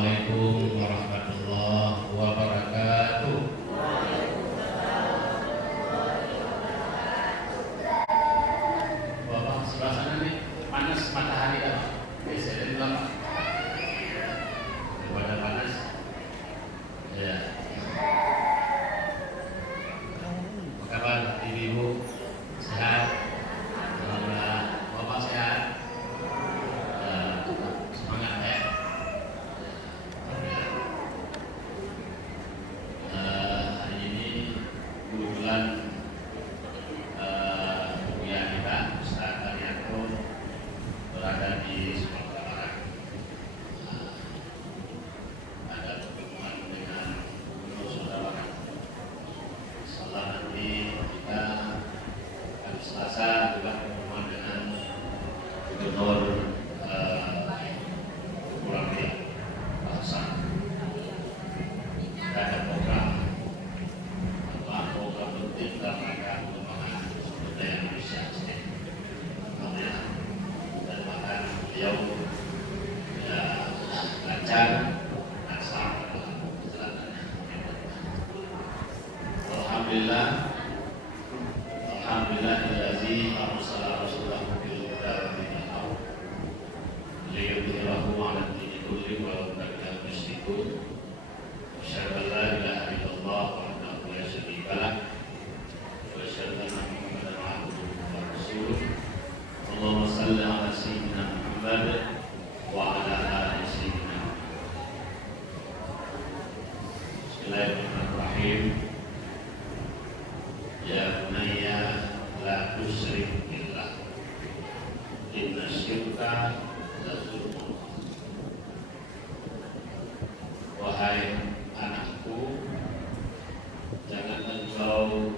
Assalamualaikum warahmatullahi wabarakatuh. Bapak sebelah sana nih panas matahari kan? Saya bilang Pak, daripada panas, ya. Apa kabar ibu-ibu? Sehat? Alhamdulillah. Bapak sehat? Semangat ya. Hari ini kebetulan kuliah kita Ustaz Arianto berada di Sumatera Barat. Ada pertemuan dengan Gubernur Sumatera Barat. Setelah nanti kita hari Selasa juga pertemuan dengan Gubernur Kepulauan Riau, Pak Hasan. Kita ada program penting dalam rangka pengembangan sumber daya manusia SDM. Alhamdulillah, dan bahkan beliau ya lancar dan selamat dalam perjalanannya. Alhamdulillah, alhamdulillahillazi arsala rasulahu bil huda wa dinil haqq liyudhhirahu 'ala ad-dini kullihi walau kariha al-musyrikun. Asyhadu an la ilaha illallah wahdahu la syarika lah wa asyhadu anna Muhammadan 'abduhu wa rasuluh. Allahumma shalli 'ala sayyidina Muhammad wa 'ala ali sayyidina Muhammad. Bismillahirrahmanirrahim. Ya bunayya la tusyrik billah inna syirka la zulmun. Wahai anakku, jangan engkau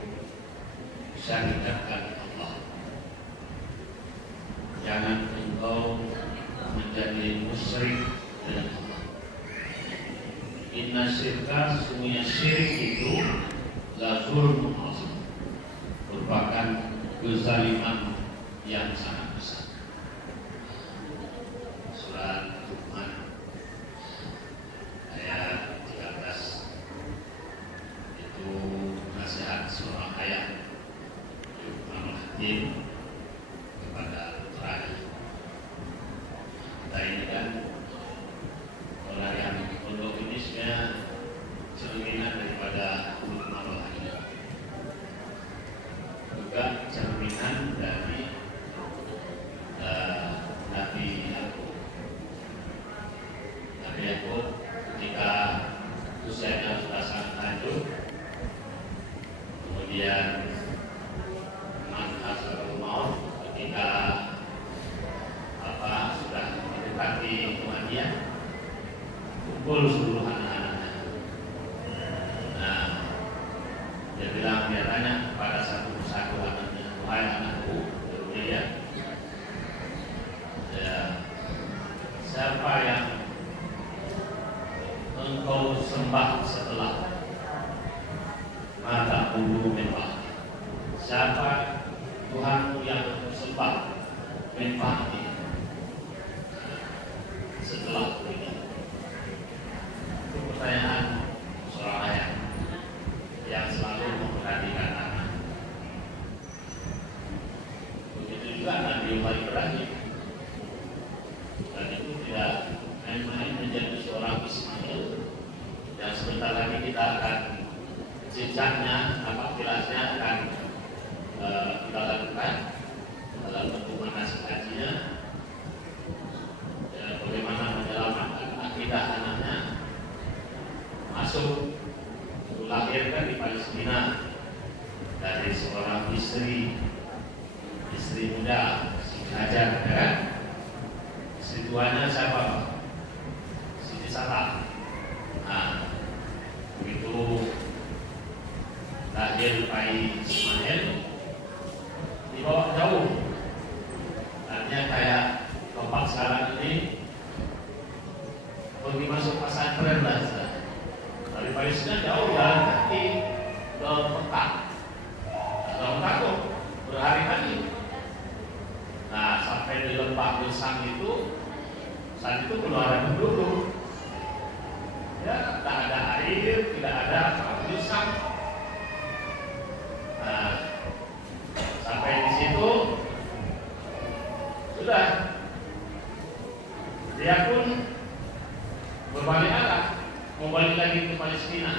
syarikatkan Allah. Jangan engkau menjadi musyrik dengan Allah. Inna syirka, sesungguhnya syirik itu la zulmun azim, merupakan kezaliman yang sangat besar. Surat Luqman ayat 13 itu nasihat seorang ayah Imam Hakim kepada putranya. Kita ini kan orang yang pondok ini sebenarnya cerminan daripada Luqman Hakim, juga cerminan dari Nabi Yakub. Nabi Yakub ketika usianya sudah sangat lanjut, kemudian manhasarul maut, ketika sudah mendekati kematian, kumpul seluruh anak-anaknya. Nah, dia bilang, dia tanya pada satu persatu anaknya, wahai anakku, ya, siapa yang engkau sembah setelah mata bulu mempah? Siapa Tuhanmu yang sembah mempah setelah ini? Itu pertanyaan seorang ayah yang selalu memperhatikan anak. Begitu juga Nabi Ibrahim, dan itu tidak main-main menjadi seorang Ismail yang sebentar lagi kita akan jejaknya, kilasnya akan kita lakukan dalam bentuk manasik hajinya, bagaimana menyelamatkan akidah anaknya masuk dilahirkan di Palestina dari seorang istri muda, Siti Hajar, kan? Istri tuanya siapa? Siti Salah. Nah, begitu lahir bayi Ismail, dibawa jauh. Artinya kayak tempat sekarang ini pergi masuk pesantren lah. Dari Palestina jauh jalan kaki ke Mekah. Dalam takut berhari-hari. Nah, sampai di lembah Wilsang itu, saat itu belum ada penduduk. Dia pun berbalik arah, mau balik lagi ke Palestina.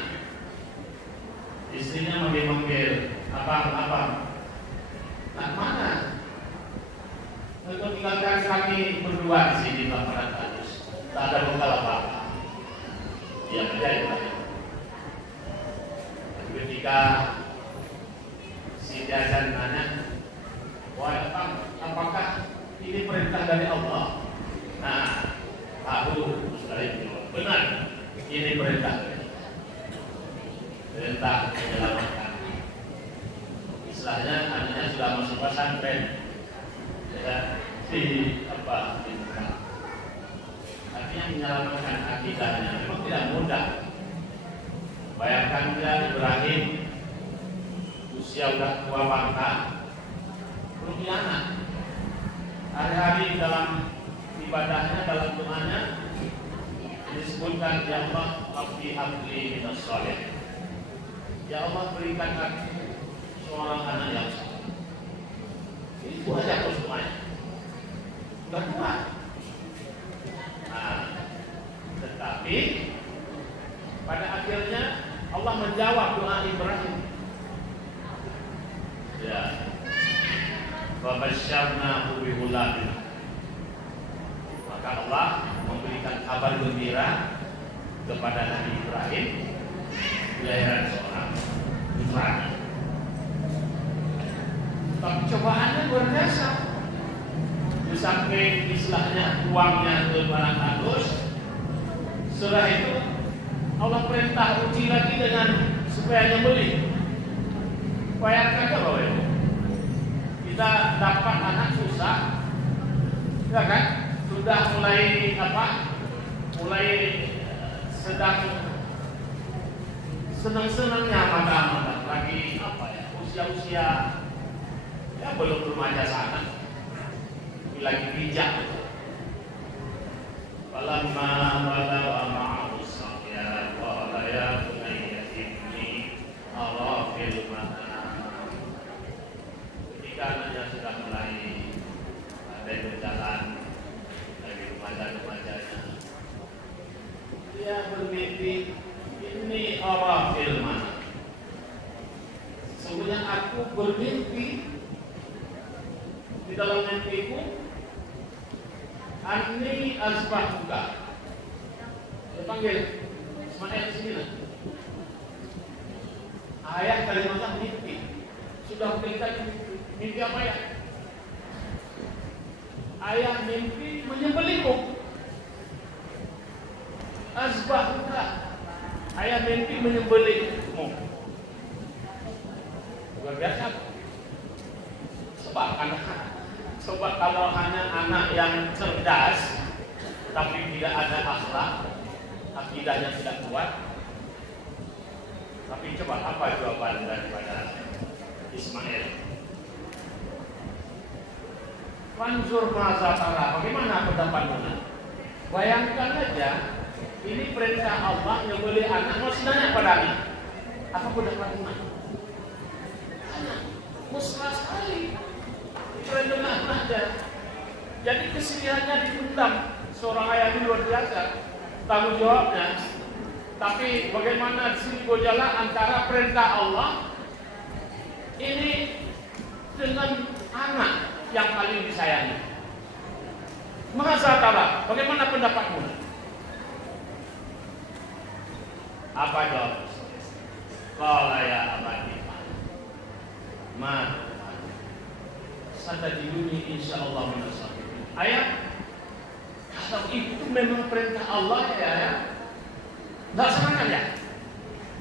Istrinya manggil-manggil, abang, nah mana? Engkau tinggalkan kami berdua di sini 800, tak ada bekal apa-apa. Dia kerja itu. Ketika si Dadan nanya, wahai abang, apakah ini perintah dari Allah? Nah, aku sekali benar, ini perintah dari Allah. Perintah menyelamatkan. Istilahnya anaknya sudah masuk pesantren, ya, di Mekah. Artinya menyelamatkan akidahnya memang tidak mudah. Bayangkan dia Ibrahim usia udah tua bangka, belum punya anak. Hari-hari dalam ibadahnya, dalam doanya disebutkan, ya Allah, abdi habli minas sholih. Ya Allah, berikan aku seorang anak yang saleh. Itu aja semuanya. Sudah tua. Nah, tetapi pada akhirnya Allah menjawab doa Ibrahim. Ya. Wa basyarnahu bi ghulamin. Maka Allah memberikan kabar gembira kepada Nabi Ibrahim kelahiran seorang putra. Tapi cobaannya luar biasa. Di samping istilahnya uangnya ke 200, setelah itu Allah perintah uji lagi dengan supaya nyembelih. Bayangkan kalau itu kita dapat anak susah, ya kan? Sudah mulai mulai sedang senang-senangnya mata-mata lagi usia-usia ya belum remaja sana, lagi bijak. Falamma balagha ma'ahu as-sa'ya qala ya bunayya inni ara fil manam. Ketika anaknya sudah mulai ada berjalan dari remaja-remajanya, dia bermimpi, ini ara fil manam. Sesungguhnya aku bermimpi, di dalam mimpiku Ani azbahuka. Dia panggil Ismail sini lah. Ayah kalimatnya mimpi. Sudah berita mimpi apa ya? Ayah mimpi menyembelihmu. Azbahuka. Ayah mimpi menyembelihmu. Luar biasa. Sebab kalau hanya anak yang cerdas tapi tidak ada akhlak, akidahnya tidak kuat. Tapi coba apa jawaban daripada Ismail? Fanzur maza tara, bagaimana pendapatmu? Bayangkan aja, ini perintah Allah nyembelih anak, masih nanya pada anak, apa pendapatmu? Anak mesra sekali. Keren aja. Jadi kesedihannya dipendam. Seorang ayah ini luar biasa tanggung jawabnya. Tapi bagaimana simbola antara perintah Allah ini dengan anak yang paling disayangi. Maha Ta'ala, bagaimana pendapatmu? Apa jawab? Qala ya abadi ma satajiduni insyaallah minas sabirin. Ayah, kalau itu memang perintah Allah ya, laksanakan ya.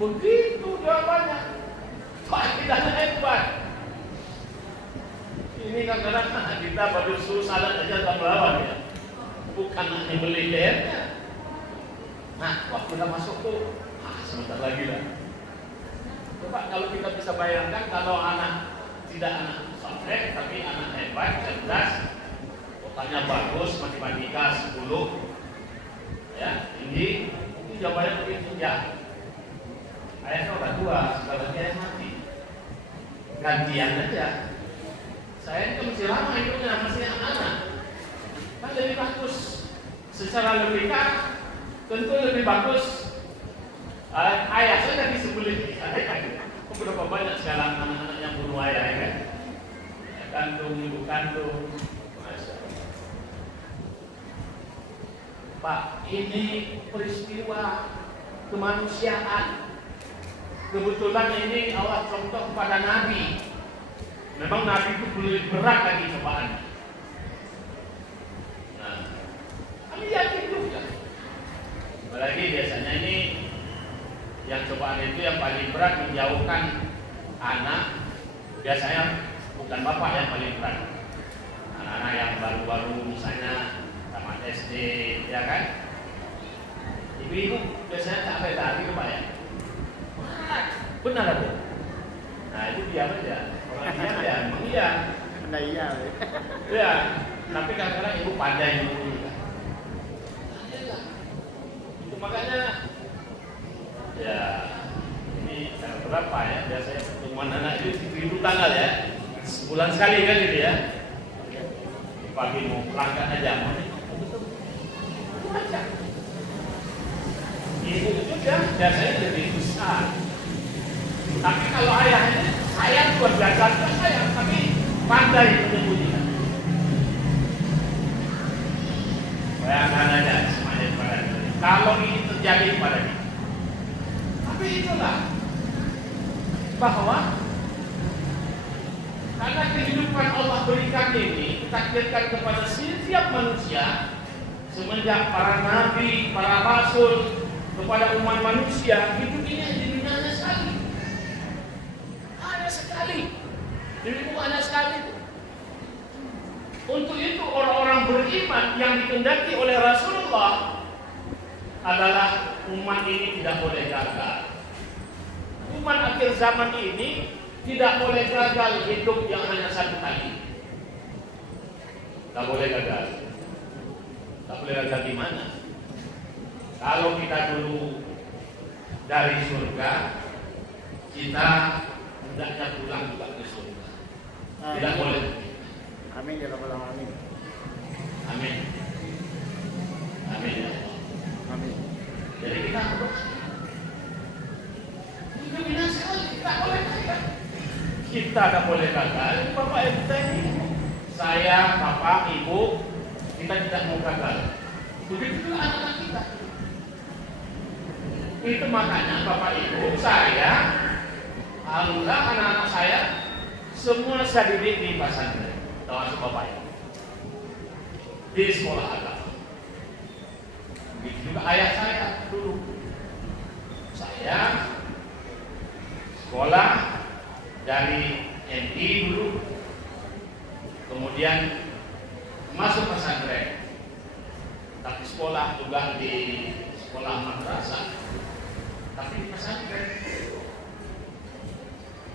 Begitu jawabannya. Pak, tidak hebat. Ini kadang-kadang kita baru suruh salat aja tak melawan ya. Bukan hanya beli lehernya. Nah, waktu kita masuk tuh, sebentar lagi lah. Coba kalau kita bisa bayangkan kalau anak tidak anak soleh tapi anak hebat, cerdas, otaknya bagus, matematika 10, ya tinggi, mungkin jawabannya begitu ya. Ayahnya udah tua, sekarang dia mati. Gantian aja. Saya itu masih lama hidupnya, masih anak-anak. Kan lebih bagus. secara logika tentu lebih bagus ayah saja disembelih. Berapa banyak sekarang anak-anak yang bunuh ayah, ya kan? Kandung, ibu kandung. Pak, ini peristiwa kemanusiaan. Kebetulan ini Allah contoh kepada Nabi. Memang Nabi itu lebih berat lagi cobaan. Nah, kami yakin juga. Apalagi biasanya ini yang cobaan itu yang paling berat menjauhkan anak. Biasanya bukan bapak yang paling berat. Anak-anak yang baru-baru misalnya tamat SD, ya kan? Ibu-ibu biasanya capek lari Pak ya. Benar ada. Nah itu diam aja. Orang diam ya, emang iya. Benar iya. Ya, tapi kadang-kadang ibu pandai ibu juga. Itu makanya ya ini tanggal berapa ya? Biasanya pertemuan anak itu tanggal ya. Sebulan sekali kan gitu ya. Pagi mau berangkat aja mau ibu itu biasanya lebih besar. Tapi kalau ayahnya sayang luar biasa, sayang tapi pandai menyembunyikan. Bayangkan aja semuanya pada diri. Kalau ini terjadi pada kita. Tapi itulah bahwa karena kehidupan Allah berikan ini ditakdirkan kepada setiap manusia semenjak para nabi, para rasul kepada umat manusia, hidup ini di dunia hanya sekali. Hanya sekali. Dirimu hanya sekali. Untuk itu orang-orang beriman yang dikehendaki oleh Rasulullah adalah umat ini tidak boleh gagal. Umat akhir zaman ini tidak boleh gagal hidup yang hanya satu kali. Tak boleh gagal. Tak boleh gagal di mana? Kalau kita dulu dari surga, kita hendaknya pulang juga ke surga. Tidak boleh. Amin ya rabbal alamin. Amin. Amin ya Allah. Amin. Jadi kita harus itu binasa, kita boleh gagal. Kita tak boleh gagal. Bapak ibu kita ini, saya, bapak, ibu, kita tidak mau gagal. Begitu juga anak-anak kita. Itu makanya bapak ibu, saya, alhamdulillah anak-anak saya semua saya didik di pesantren, termasuk bapak ibu, di sekolah agama. Begitu juga ayah saya dulu. Saya sekolah dari MI dulu, kemudian masuk pesantren, tapi sekolah juga di sekolah madrasah, tapi di pesantren.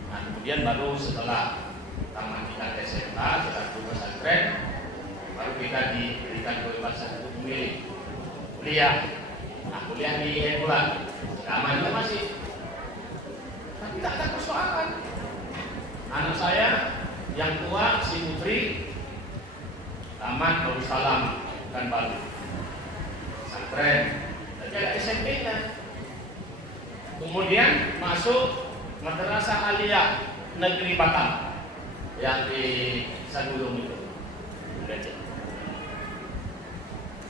Nah, kemudian baru setelah tamat tingkat SMA, setelah lulus pesantren, baru kita diberikan kebebasan untuk memilih kuliah. Nah, kuliah di Ebulan, amannya masih, tapi tak ada persoalan. Anak saya yang tua, si Putri, tamat Darussalam kan baru pesantren, tapi ada SMP-nya. Kemudian masuk Madrasah Aliyah Negeri Batam yang di Sagulung itu.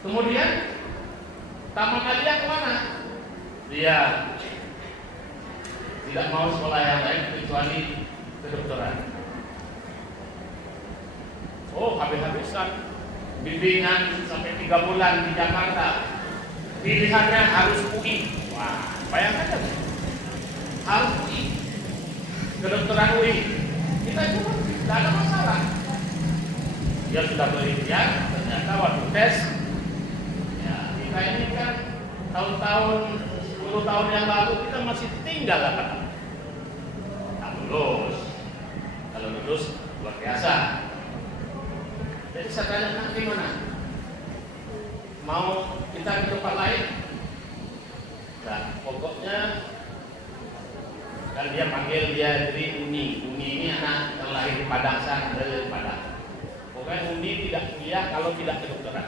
Kemudian tamat Aliyah kemana? Dia tidak mau sekolah yang lain kecuali kedokteran. Oh, habis-habisan bimbingan sampai 3 bulan di Jakarta. Pilihannya harus UI. Wah, bayangkan aja. Harus UI. Kedokteran UI. Kita itu tidak ada masalah. Dia sudah berikhtiar, ternyata waktu tes, ya kita ini kan tahun-tahun 10 tahun yang lalu kita masih tinggal lah. Tak lulus. Kalau lulus luar biasa. Jadi saya tanya, nah gimana? Mau kita di tempat lain? Nah, pokoknya kan dia panggil dia dari Uni. Uni ini anak yang lahir di Padang, saya dari Padang. Pokoknya Uni tidak kuliah kalau tidak kedokteran.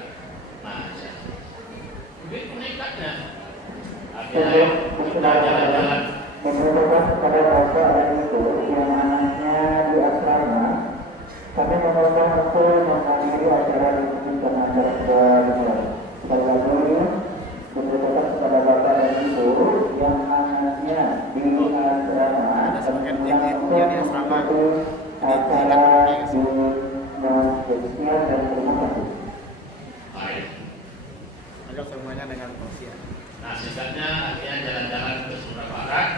Nah, hakikatnya. Akhirnya kita jalan-jalan. Menurut kepada bapak dan ibu yang anaknya di asrama, kami mengundang untuk menghadiri acara resmi pengantar dimulai. Sekali lagi, menurut kepada bapak dan ibu yang anaknya di asrama, Ada sebagian tinggi dia di asrama. acara dimulai dan terima kasih. Baik. Ajak semuanya dengan tausiah. Nah, singkatnya artinya jalan-jalan ke Sumatera Barat,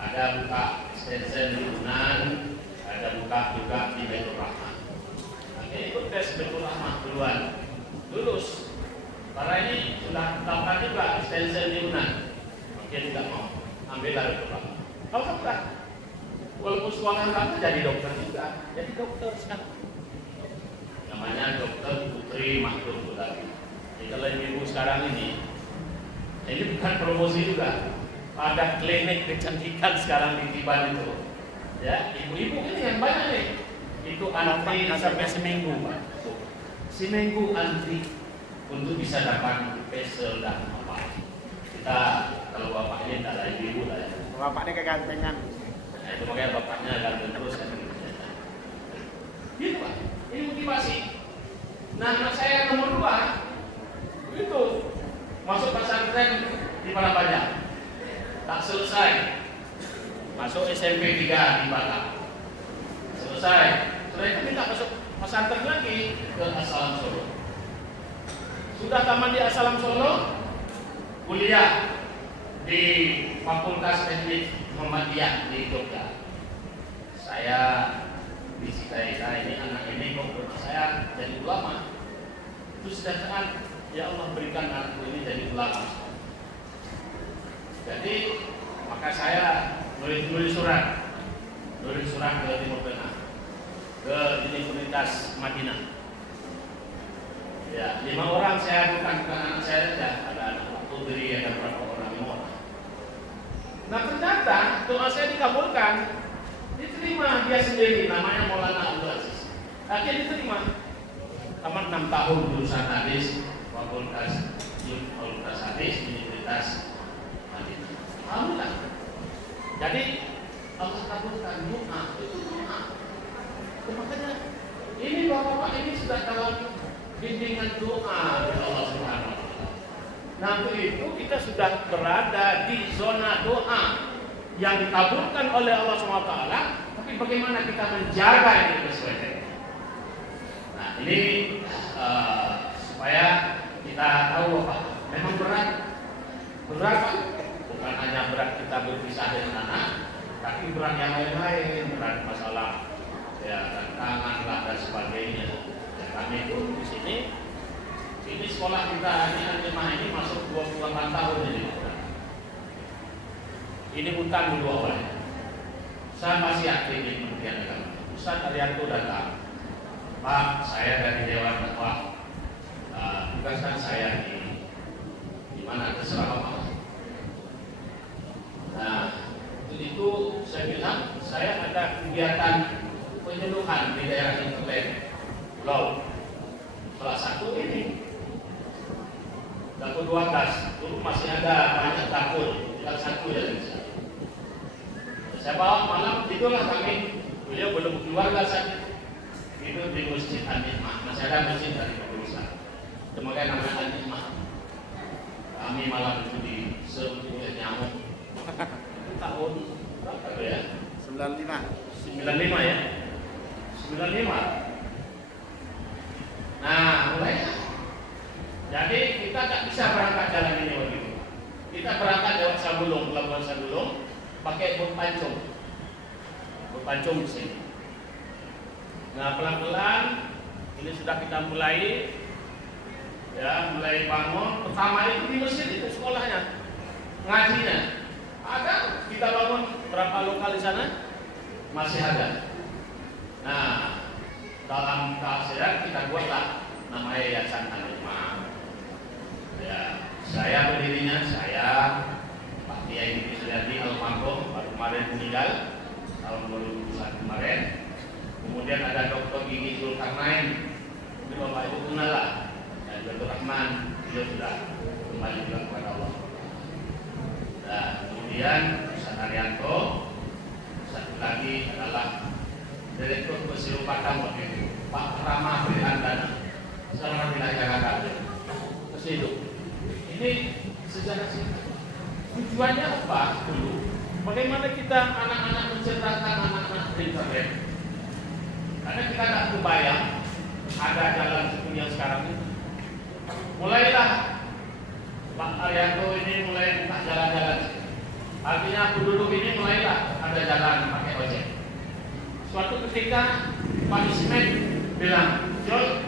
ada buka extension di Yunan, ada buka juga di Baitur Rahman. Nanti ikut tes Baitur Rahman duluan, lulus. Karena ini sudah dapat juga extension di Yunan, mungkin tidak mau ambil Baitur Rahman. Alhamdulillah, walaupun suami kamu jadi dokter juga, jadi dokter sekarang. Namanya Dokter Putri Makhluk Bulan. Jadi kalau ibu sekarang ini bukan promosi juga. Ada klinik kecantikan sekarang di Tiban itu. Ya, ibu-ibu ini yang banyak nih. Itu antri sampai seminggu, Pak. Seminggu antri untuk bisa dapat facial dan apa. Kita kalau bapak ini tidak ada ibu lah ya. Bapaknya kegantengan. Nah, itu makanya bapaknya ganteng terus kan. Gitu Pak. Ini motivasi. Nah, anak saya nomor 2 itu masuk pesantren di Palembang, tak selesai, masuk SMP 3 di Batam, selesai, setelah itu minta masuk pesantren lagi ke Asalam Solo. Sudah tamat di Asalam Solo, kuliah di Fakultas Teknik Muhammadiyah di Jogja. Saya dicita-cita ini anak ini kok rumah saya jadi ulama. Itu sudah saat ya Allah berikan anakku ini jadi ulama. Jadi maka saya nulis surat ke Timur Tengah, ke Universitas Madinah. Ya, 5 orang saya bukan anak saya saja, ada anak putri, ada berapa orang, 5 orang. Nah ternyata doa saya dikabulkan, diterima dia sendiri, namanya Maulana Abdul Aziz. Akhirnya diterima. Tamat 6 tahun jurusan hadis, fakultas hadis Universitas Madinah. Alhamdulillah. Jadi Allah kabulkan doa itu doa. Makanya ini bapak-bapak ini sudah dalam bimbingan doa dari Allah Subhanahu wa taala. Nanti itu kita sudah berada di zona doa yang dikabulkan oleh Allah Subhanahu wa taala, tapi bagaimana kita menjaga ini sesuai dengan. Nah, ini supaya kita tahu apa memang berat Pak. Bukan hanya berat kita berpisah dengan anak, tapi berat yang lain-lain, berat masalah ya tantangan lah dan sebagainya. Ya, kami pun di sini sekolah kita ini masuk 28 tahun ini. Ini hutan dulu awalnya. Saya masih aktif di Kementerian Agama. Ustaz Arianto datang, Pak, saya dari Dewan Dakwah. Tugaskan saya di mana terserah Bapak. Nah, itu saya bilang saya ada kegiatan penyuluhan di daerah Interland, Pulau. Salah satu ini dapur 12. Dulu masih ada banyak dapur, tinggal satu ya. Saya bawa malam, itulah kami. Beliau belum keluarga saya. Itu di Masjid An-Nikmah. Masih ada masjid dari pengurusan. Semoga namanya An-Nikmah. Kami malam itu di sebuah nyamuk. Tahun berapa ya? 95 ya? 95. Nah, mulai. Jadi kita tak bisa berangkat jalan ini begitu. Kita berangkat lewat Sabulung, Pelabuhan Sabulung, pakai bot pancung di sini. Nah, pelan-pelan ini sudah kita mulai bangun. Pertama itu di masjid itu sekolahnya, ngajinya. Ada kita bangun berapa lokal di sana masih ada. Nah, dalam keasiran kita buatlah nama Yayasan An-Nikmah. Ya, saya pendirinya, saya Pak Kiai Diki Suryadi almarhum baru kemarin meninggal tahun 2021 kemarin. Kemudian ada Dr. Gigi Zulkarnain, mungkin Bapak Ibu kenal lah, dan Dr. Rahman beliau sudah kembali juga kepada Allah. Nah, kemudian Ustaz Arianto, satu lagi adalah Direktur Persilupatan waktu itu, Pak Rama Prihandana, sekarang tidak Jakarta. Ke situ. Ini sejarah singkat. Tujuannya apa dulu? Bagaimana kita anak-anak menceritakan anak-anak di internet? Karena kita tidak kebayang ada jalan seperti yang sekarang ini. Mulailah Pak Arianto ini mulai buka jalan-jalan. Artinya penduduk ini mulailah ada jalan pakai ojek. Suatu ketika Pak Ismet bilang, Jol,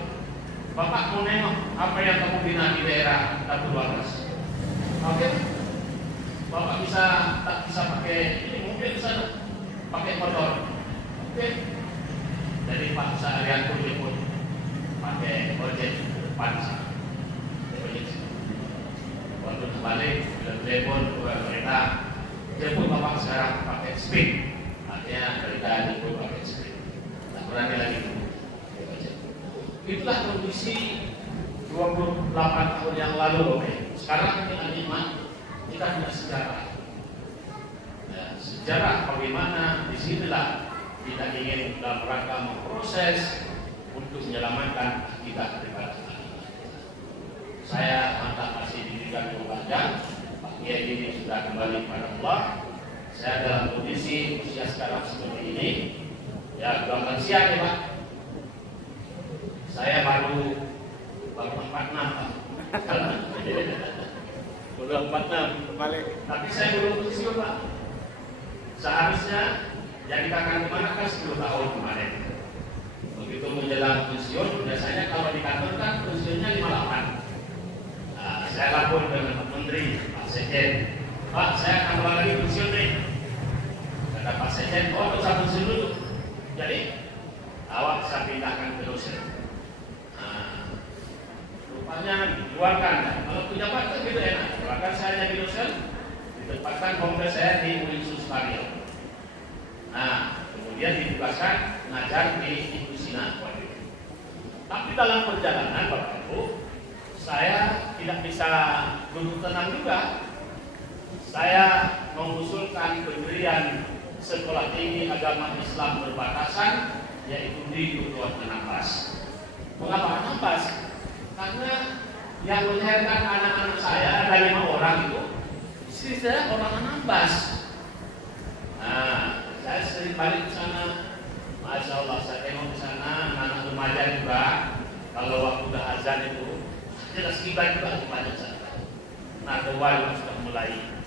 Bapak mau nengok apa yang kamu bina di daerah Dapur Waras. Oke, Bapak tak bisa pakai ini, mungkin bisa pakai motor. Oke, jadi Pak Arianto jemput pakai ojek ke depan sana. Waktu kembali bilang telepon ke kereta, jemput Bapak sekarang pakai speed. Artinya kereta jemput pakai speed. Tak berani lagi. Itulah kondisi 28 tahun yang lalu. Oke. Sekarang ini anikmat kita punya sejarah. Ya, sejarah bagaimana disinilah kita ingin dalam rangka memproses untuk menyelamatkan kita daripada saya mantap masih diberikan keluarga. Pak Kiai ini sudah kembali kepada Allah. Saya dalam kondisi usia sekarang seperti ini. Ya, doakan siap ya Pak. Saya baru 46 Pak. Baru 46 Kembali. Tapi saya belum pensiun Pak. Seharusnya yang dikatakan kemana kan 10 tahun kemarin. Begitu menjelang pensiun, biasanya kalau di kantor kan pensiunnya 58. Saya lapor dengan Pak Menteri, Pak Sekjen, Pak saya akan keluar lagi pensiun nih. Kata Pak Sekjen, oh bisa pensiun dulu. Jadi awak saya pindahkan ke dosen. Rupanya dikeluarkan. Kalau pejabat kan gitu enak. Keluarkan saya jadi dosen, ditempatkan kongres saya di Uinsus Sukaryo. Nah, kemudian ditugaskan mengajar di Ibu Sina. Tapi dalam perjalanan Bapak Ibu, saya tidak bisa duduk tenang juga. Saya mengusulkan pendirian Sekolah Tinggi Agama Islam Perbatasan, yaitu di Dukuhan Anambas. Mengapa Anambas? Karena yang melahirkan anak-anak saya ada 5 orang itu, istri saya orang Anambas. Nah, saya sering balik ke sana. Masya Allah, saya tengok ke sana anak-anak remaja juga. Kalau waktu udah azan itu jelas kibat juga kepada saya. Nah, awal sudah mulai.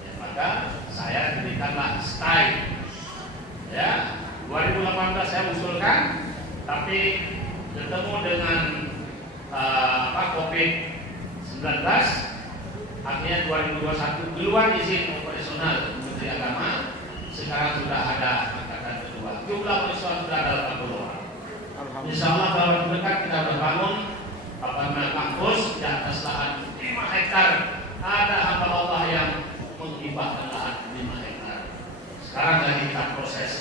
Ya, maka saya berikanlah style. Ya, 2018 saya usulkan, tapi ketemu dengan COVID-19, akhirnya 2021 keluar izin operasional Menteri Agama. Sekarang sudah ada angkatan kedua. Jumlah operasional sudah ada 80 orang. Insya Allah kalau dekat kita berbangun kampus di atas lahan 5 hektar. Ada hamba Allah yang menghibahkan lahan 5 hektar. Sekarang lagi kita proses.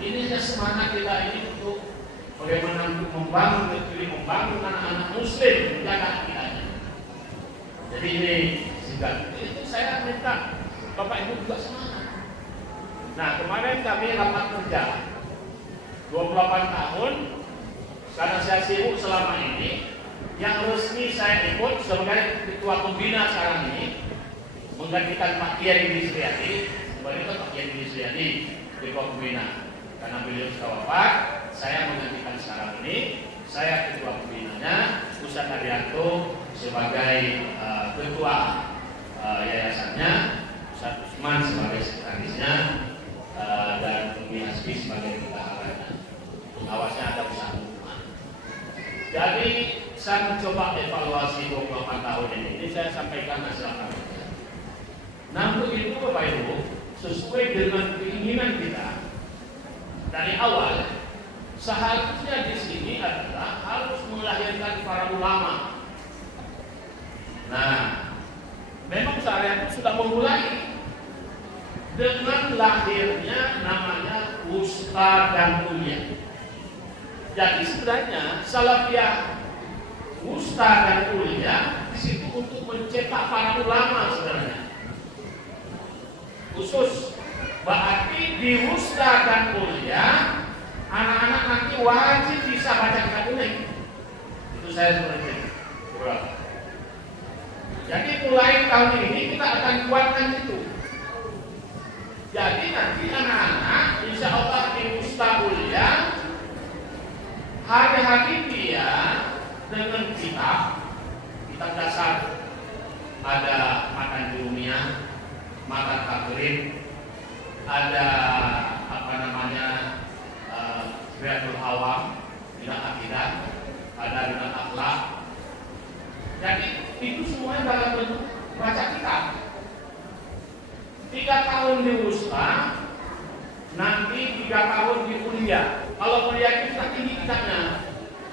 Ini semangat kita ini untuk bagaimana untuk membangun negeri, membangun anak-anak Muslim, menjaga akidahnya. Jadi ini singkat. Itu saya minta Bapak Ibu juga semangat. Nah, kemarin kami rapat kerja 28 tahun karena saya sibuk selama ini. Yang resmi saya ikut sebagai ketua pembina sekarang ini, menggantikan Pak Kiai Budi Suryadi. Sebagai Pak Kiai Budi Suryadi ketua pembina, karena beliau sudah wafat, saya menggantikan sekarang ini. Saya ketua pembinanya, Ustaz Arianto sebagai ketua yayasannya, Ustaz Usman sebagai sekretarisnya, dan pembina SPI sebagai ketua pengawasnya ada Ustaz Usman. Jadi saya mencoba evaluasi 28 tahun ini saya sampaikan hasil kami. Nah, untuk itu Bapak Ibu, sesuai dengan keinginan kita dari awal, seharusnya di sini adalah harus melahirkan para ulama. Nah, memang saya sudah memulai dengan lahirnya namanya Ustaz dan Kuliah. Jadi sebenarnya Salafiyah Ustaz dan Kuliah di untuk mencetak para ulama sebenarnya. Khusus berarti di Wusta dan kuliah anak-anak nanti wajib bisa baca kitab kuning. Itu saya seperti itu. Jadi mulai tahun ini kita akan kuatkan itu. Jadi nanti anak-anak insya Allah di Wusta kuliah hari-hari dia dengan kitab dasar, ada matan jurumiyah, matan takrib, ada Riyadul Awam, bidang akidah, ada bidang akhlak. Jadi itu semuanya dalam bentuk baca kitab. 3 tahun di Wusta, nanti 3 tahun di kuliah. Kalau kuliah itu sudah tinggi kitabnya,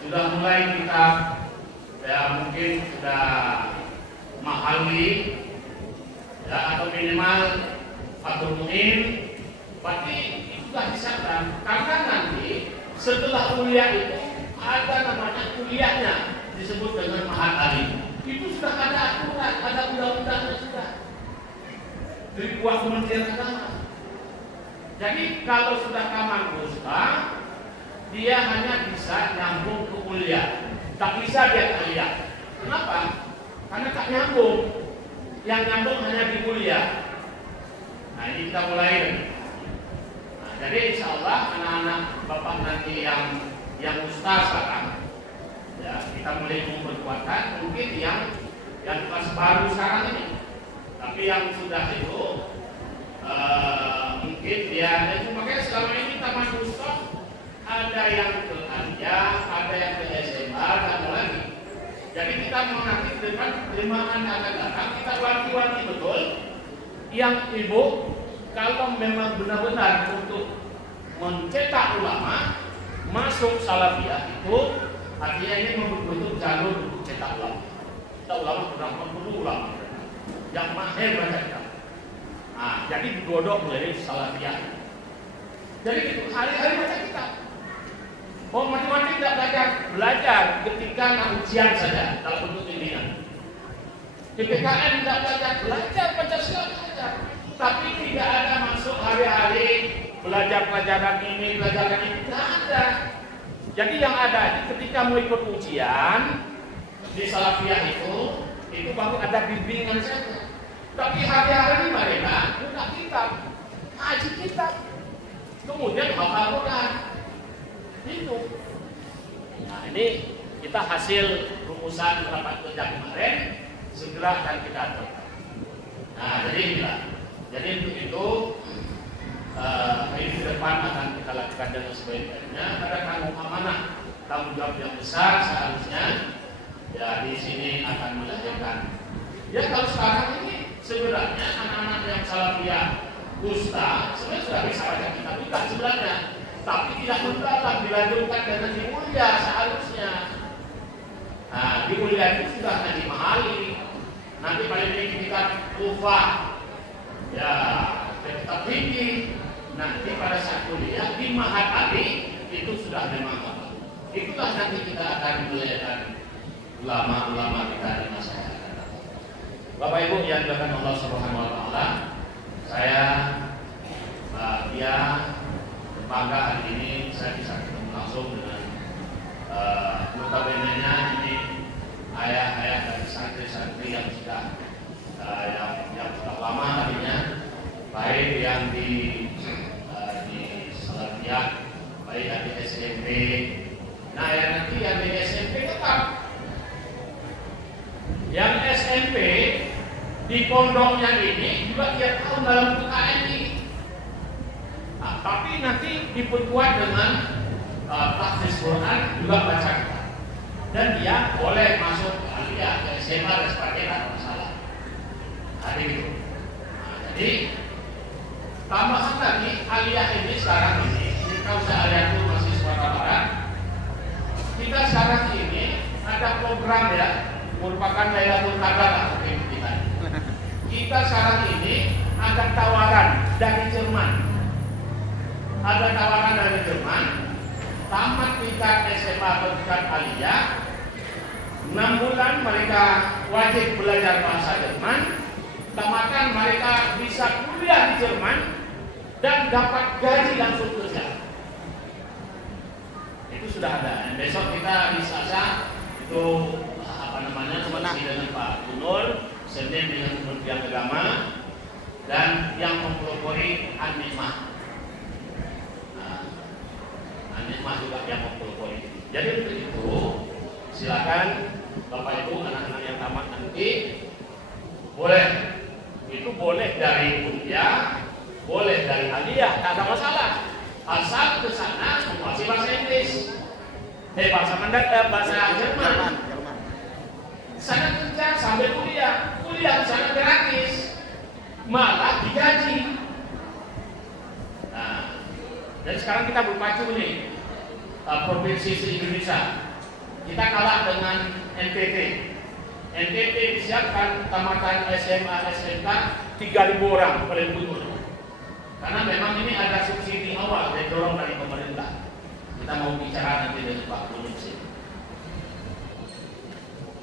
sudah mulai kitab ya mungkin sudah Mahalwi ya, atau minimal Fathul Mu'in, berarti itu sudah disiapkan. Karena nanti setelah kuliah itu ada namanya kuliahnya disebut dengan Mahat Ali. Itu sudah ada aturan, ada undang-undangnya sudah dari buah Kementerian Agama. Jadi kalau sudah tamat Wusta, dia hanya bisa nyambung ke kuliah. Tak bisa dia kuliah. Kenapa? Karena tak nyambung. Yang nyambung hanya di kuliah. Nah ini kita mulai. Nah, jadi insya Allah anak-anak bapak nanti yang ustaz sekarang, ya kita mulai memperkuatkan mungkin yang kelas baru sekarang ini. Tapi yang sudah itu mungkin dia itu makanya selama ini taman ustaz ada yang ke Aliyah, ada yang ke SMA, dan lagi. Jadi kita mau nanti ke depan penerimaan akan datang, kita wanti-wanti betul yang ibu kalau memang benar-benar untuk mencetak ulama masuk salafiyah itu artinya ini membentuk jalur untuk cetak ulama. Kita ulama sudah perlu ulama yang mahir baca kitab. Nah, jadi digodok mulai salafiyah. Jadi itu hari-hari baca kitab. Oh, matematik tidak belajar ketika ujian saja dalam bentuk bimbingan. Di PKN tidak belajar Pancasila belajar, tapi tidak ada masuk hari-hari belajar pelajaran ini, pelajaran itu tidak ada. Jadi yang ada ketika mau ikut ujian di salafiyah itu baru ada bimbingan saja. Tapi hari-hari mereka buka kitab, ngaji kitab, kemudian hafal Quran. Itu. Nah ini kita hasil rumusan rapat kerja kemarin segera akan kita atur. Nah jadi inilah. Jadi untuk itu ini ke depan akan kita lakukan dengan sebaik-baiknya. Ada tanggung amanah, tanggung jawab yang besar seharusnya. Ya di sini akan melahirkan. Ya kalau sekarang ini sebenarnya anak-anak yang salafiyah Wusta sebenarnya sudah bisa baca kitab juga sebenarnya. Tapi tidak mendalam dilanjutkan dengan di kuliah seharusnya. Nah, di kuliah itu sudah ngaji mahali. Nanti paling tinggi kitab Kufah, ya kitab tinggi. Nanti pada saat kuliah di Mahat Ali itu sudah memang apa? Itulah nanti kita akan melihat ulama-ulama kita di masa yang akan datang. Bapak Ibu yang dilakukan Allah Subhanahu Wa Taala, saya bangga hari ini saya bisa ketemu langsung dengan notabene-nya ini ayah-ayah dari santri-santri yang sudah yang sudah lama tadinya, baik yang di salafiyah, baik yang di SMP. Nah yang nanti yang di SMP tetap, yang SMP di pondoknya ini juga tiap tahun dalam PKN ini. Nah, tapi nanti diperkuat dengan tahfiz Quran juga baca kitab. Dan dia boleh masuk ke aliyah, ke SMA dan sebagainya, tidak masalah. Jadi gitu. Nah, jadi tambahan lagi aliyah ini sekarang ini, kita usaha aliyah itu masih Sumatera Barat. Kita sekarang ini ada program ya, merupakan Lailatul Qadar lah mungkin kita. Kita sekarang ini ada tawaran dari Jerman. Ada tawaran dari Jerman, tamat tingkat SMA atau tingkat aliyah, 6 bulan mereka wajib belajar bahasa Jerman, utamakan mereka bisa kuliah di Jerman dan dapat gaji langsung kerja. Itu sudah ada. Besok kita di Selasa itu diskusi dengan Pak Gubernur, Senin dengan Kementerian Agama, dan yang mempelopori An-Nikmah. An-Nikmah juga yang mempelopori. Jadi untuk itu silakan Bapak Ibu anak-anak yang tamat nanti boleh, itu boleh dari kuliah, boleh dari aliyah, tak ada masalah. Asal ke sana menguasai bahasa Inggris, bahasa Jerman. Sana kerja sambil kuliah sana gratis, malah digaji. Nah, dan sekarang kita berpacu nih, provinsi se-Indonesia. Kita kalah dengan NTT. NTT disiapkan tamatan SMA, SMK 3.000 orang paling butuh. Karena memang ini ada subsidi awal yang dorong dari pemerintah. Kita mau bicara nanti dengan Pak Gubernur.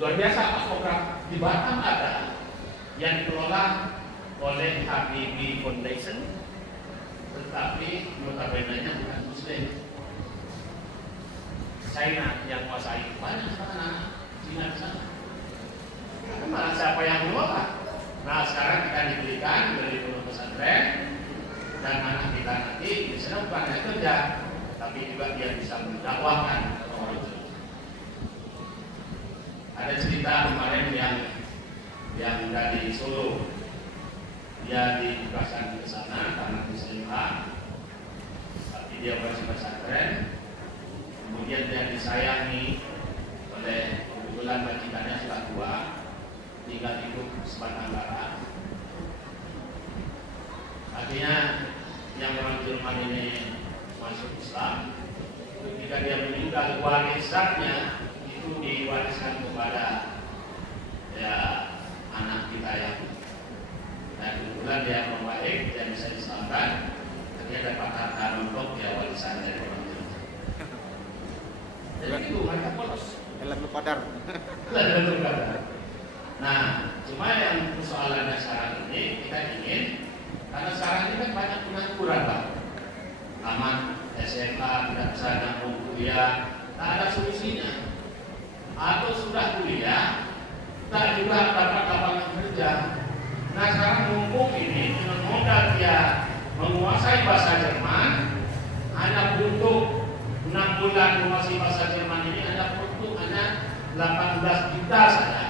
Luar biasa Pak program di Batam ada yang dikelola oleh Habibie Foundation, tetapi notabene-nya bukan Muslim. China yang menguasai banyak anak Cina di sana. Karena malah siapa yang mengelola? Nah sekarang kita diberikan dari pondok pesantren dan anak kita nanti di sana bukan hanya kerja, tapi juga dia bisa mendakwahkan orang itu. Ada cerita kemarin yang dari Solo, dia ditugaskan ke sana karena di SMA, tapi dia masih pesantren. Kemudian dia disayangi oleh kebetulan majikannya sudah tua, tinggal hidup sebatang kara. Akhirnya yang orang Jerman ini masuk Islam. Ketika dia meninggal, warisannya itu diwariskan kepada ya anak kita yang, dan kebetulan dia membaik, dia bisa diselamatkan. Dia dapat harta nonton dia warisan dari orang Jerman. Jadi itu mereka polos. Lalu padar. Nah, cuma yang persoalannya sekarang ini kita ingin, karena sekarang ini kan banyak pengangguran Pak. Tamat SMA tidak bisa nyambung kuliah, tak ada solusinya. Atau sudah kuliah, tak juga dapat lapangan kerja. Nah sekarang mumpung ini dengan modal dia menguasai bahasa Jerman, hanya butuh 6 bulan menguasai bahasa Jerman ini hanya 18 juta saja.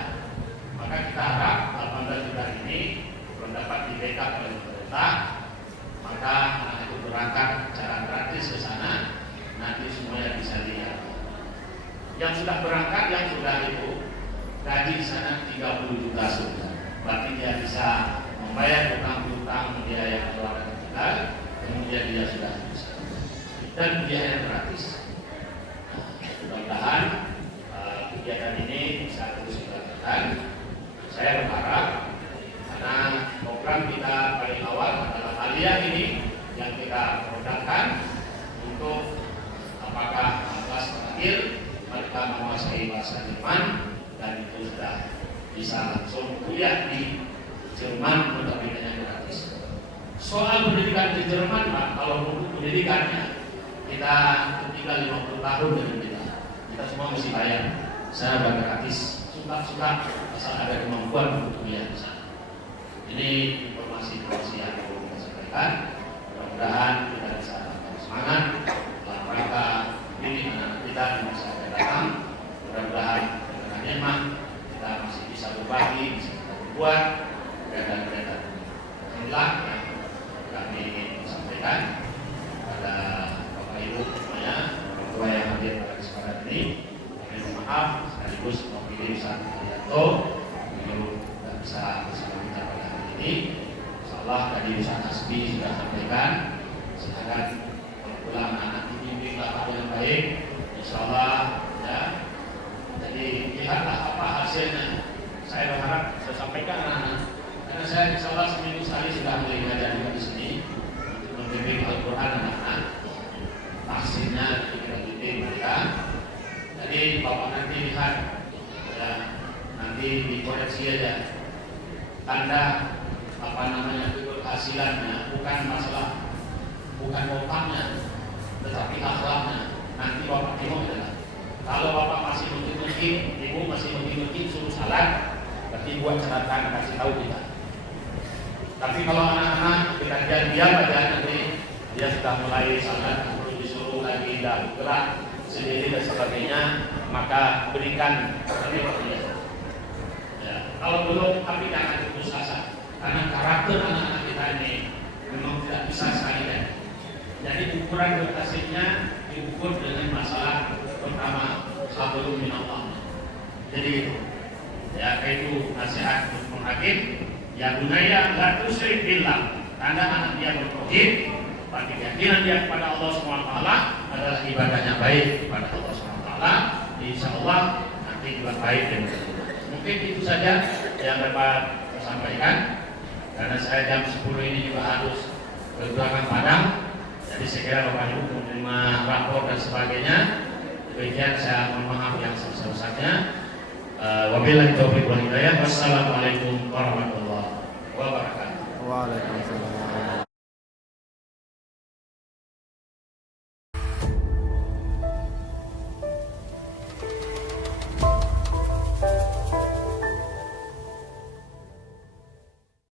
Maka kita harap 18 juta ini mendapat di backup oleh pemerintah. Maka anak itu berangkat secara gratis ke sana, nanti semuanya bisa lihat. Yang sudah berangkat, yang sudah itu gaji di sana 30 juta sudah. Berarti dia bisa membayar utang-utang dia yang keluarga tinggal, kemudian dia sudah bisa. Dan biaya gratis. Mudah-mudahan kegiatan ini bisa terus dilakukan. Saya berharap karena program kita paling awal adalah aliyah ini yang kita produkkan untuk apakah kelas terakhir mereka menguasai bahasa Jerman dan itu sudah bisa langsung kuliah di Jerman notabene gratis. Soal pendidikan di Jerman Pak, kalau untuk pendidikannya kita tinggal 50 tahun dengan kita semua mesti bayar. Saya sudah gratis, suka-suka asal ada kemampuan untuk kuliah di sana. Ini informasi yang perlu kita sampaikan. Mudah-mudahan kita bisa semangat dalam rangka ini anak kita di masa akan datang. Mudah-mudahan dengan nikmat kita masih bisa berbagi, bisa kita berbuat dan inilah yang kami ingin sampaikan pada Bapak Ibu semuanya, orang tua yang hadir pada kesempatan ini. Mohon maaf sekaligus mewakili Ustaz Arianto beliau tidak bisa bersama kita pada hari ini. Insyaallah tadi Ustaz Hasbi sudah sampaikan, silakan kalau pulang anak dibimbing bapak yang baik, insyaallah ya. Jadi lihatlah apa hasilnya. Saya berharap saya sampaikan anak-anak, karena saya insyaallah seminggu sekali sudah mulai belajar juga di sini untuk membimbing Al-Quran anak-anak. Hasilnya kita bimbing mereka. Jadi bapak nanti lihat ya, nanti dikoreksi tanda keberhasilannya bukan bapaknya, tetapi akhlaknya. Nanti bapak tengok adalah kalau bapak masih mungkin, ibu masih mungkin suruh salat, berarti buat catatan kasih tahu kita. Tapi kalau anak-anak kita diam aja nanti dia sudah mulai salat, perlu disuruh lagi dah gerak sendiri dan sebagainya, maka berikan dia. Ya, kalau belum, tapi jangan putus asa, karena karakter anak-anak kita ini memang tidak bisa sekali kan. Jadi ukuran berhasilnya diukur dengan masalah pertama sabrun min Allah. Jadi ya itu nasihat untuk hakim. Ya bunaya la tusyrik billah. Tanda anak dia bertauhid, bagi keyakinan dia kepada Allah SWT adalah ibadahnya baik kepada Allah SWT. Insya Allah nanti juga baik dan mungkin itu saja yang dapat saya sampaikan. Karena saya jam 10 ini juga harus ke belakang Padang. Jadi saya kira Bapak Ibu menerima rapor dan sebagainya. Demikian saya mohon maaf yang sebesar-besarnya. Wabillahi taufiq wal hidayah. Wassalamualaikum warahmatullahi wabarakatuh. Waalaikumsalam.